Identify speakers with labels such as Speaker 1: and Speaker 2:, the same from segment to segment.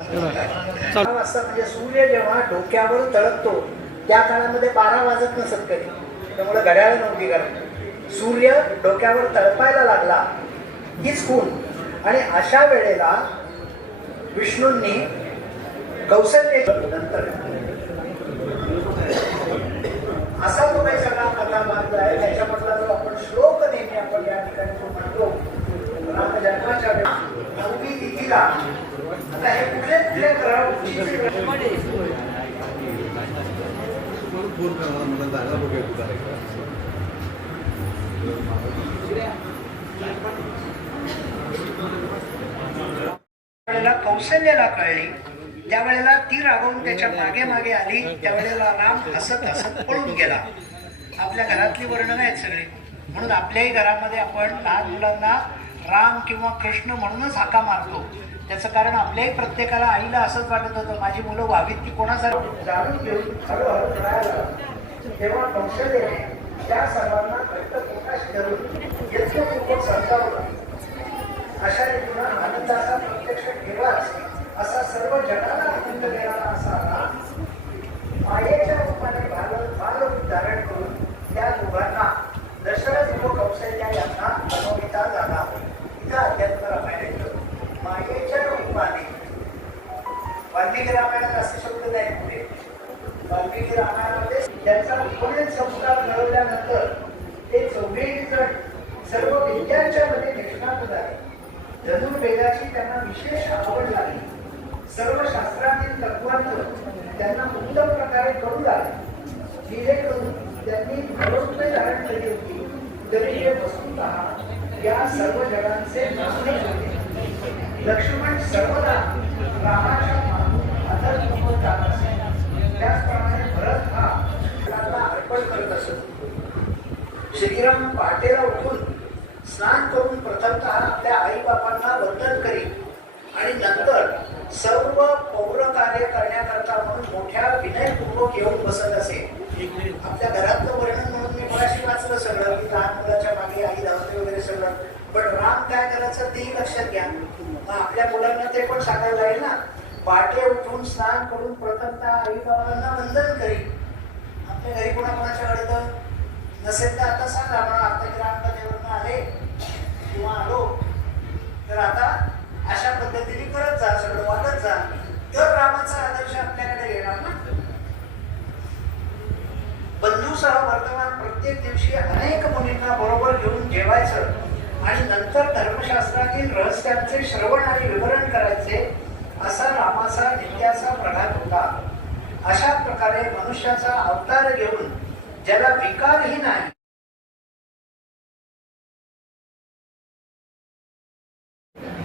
Speaker 1: वाजता म्हणजे सूर्य जेव्हा डोक्यावर तळपतो त्या काळामध्ये बारा वाजत नसत कधी. त्यामुळे घड्याळ नव्हती कारण सूर्य डोक्यावर तळपायला लागला. हीच खून. आणि अशा वेळेला विष्णूंनी कौशल्य नंतर असा जो काही सगळा कथा मार्ग आहे. त्याच्यामधला जो आपण श्लोक नेहमी आपण या ठिकाणी जो म्हणतो राम जन्माच्या वेळी नववी तिथीला आता
Speaker 2: फोन करा मला जागा बघूया
Speaker 1: वेळेला कौशल्याला कळली त्यावेळेला ती रागवून त्याच्यामागे मागे आली त्यावेळेला राम हसत हसत पळून गेला. आपल्या घरातली वर्णन आहेत सगळी. म्हणून आपल्याही घरामध्ये आपण लहान मुलांना राम किंवा कृष्ण म्हणूनच हाका मारतो. त्याचं कारण आपल्याही प्रत्येकाला आईला असंच वाटत होतं. माझी मुलं व्हावीत ती कोणासाठी जाणून घेऊन हळूहळू कळायला लागलं. तेव्हा कौशल्याने त्या सर्वांना प्रकाश करून यज्ञपूर्वक समजावलं अशा रीतीनं आनंदाचा प्रत्यक्ष ठेवाच असा सर्व जगाला आनंद देणारा असा राम मायेच्या रूपाने बाल बालरूप धारण करून त्या दोघांना दशरथ व कौशल्या यांना बनविता झाला मायेच्या रूपाने वाल्मिकी रामायणात असे शब्द नाही पुढे वाल्मिकी रामायणामध्ये त्यांचा उपनयन संस्कार मिळवल्यानंतर ते चौघेही जण सर्व विद्यांच्या मध्ये निष्णात झाले धनुर्वेदाची त्यांना विशेष आवड लागली सर्व शास्त्रातील तत्वांचं त्यांना उत्तम प्रकारे करू लागले. लिहिले करून त्यांनी भरवते धारण केली होती. तरी हे वस्तुत या सर्व जगांचे नागरिक होते. लक्ष्मण सर्वदा रामाच्या मागून आदर जात असे. त्याचप्रमाणे भरत हा अर्पण करत असत श्रीराम पहाटेला उठून स्नान करून प्रथमतः आपल्या आईबापांना वंदन करी आणि नंतर सर्व पौर कार्य करण्याकरता म्हणून मोठ्या विनयपूर्वक येऊन बसत असे. आपल्या घरातलं वर्णन म्हणून मी मराठी वाचलं सगळं. की लहान मुलाच्या मागे आई धावते वगैरे सगळं. पण राम काय करायचं तेही लक्षात घ्या. मग आपल्या मुलांना ते पण सांगायला लागेल ना. पाटे उठून स्नान करून प्रथमतः आई बाबांना वंदन करी आपल्या घरी कोणाकोणाच्या तर नसेल तर आता सांगा म्हणा आता की आले. किंवा आलो. तर आता अशा पद्धतीने करत जा सगळं वागत जा. तर रामाचा आदर्श आपल्याकडे येणार ना. बंधूसह वर्तमान प्रत्येक दिवशी अनेक मुलींना बरोबर घेऊन जेवायचं. आणि नंतर धर्मशास्त्रातील रहस्यांचे श्रवण आणि विवरण करायचे असा रामाचा नित्याचा प्रघात होता. अशा प्रकारे मनुष्याचा अवतार घेऊन ज्याला विकारही नाही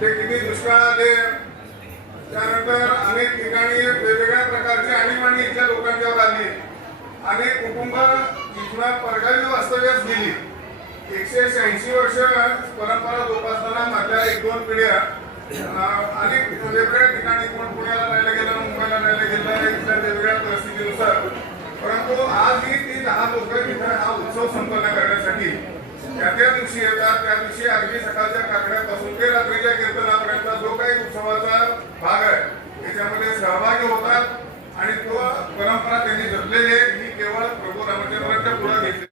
Speaker 3: ते किती दुष्काळ आले? त्यानंतर अनेक ठिकाणी वेगवेगळ्या प्रकारची आणीबाणी इथल्या लोकांच्यावर आली अनेक कुटुंब इथून परगावी वास्तव्यास गेली. एकशे शहाऐंशी वर्ष परंपरा जोपासताना मधल्या एक दोन पिढ्या अनेक वेगवेगळ्या ठिकाणी कोण पुण्याला राहायला गेलं मुंबईला राहायला गेलं इथल्या वेगवेगळ्या परिस्थितीनुसार. परंतु आजही ती दहा लोक इथं हा उत्सव संपन्न करण्यासाठी त्या त्या दिवशी येतात. त्या दिवशी अगदी सकाळच्या काकड्यापासून ते रात्रीच्या कीर्तनापर्यंत जो काही उत्सवाचा भाग आहे त्याच्यामध्ये सहभागी होतात. आणि तो परंपरा त्यांनी जपलेली आहे. ही केवळ प्रभू रामचंद्रांच्या पुढे घेतली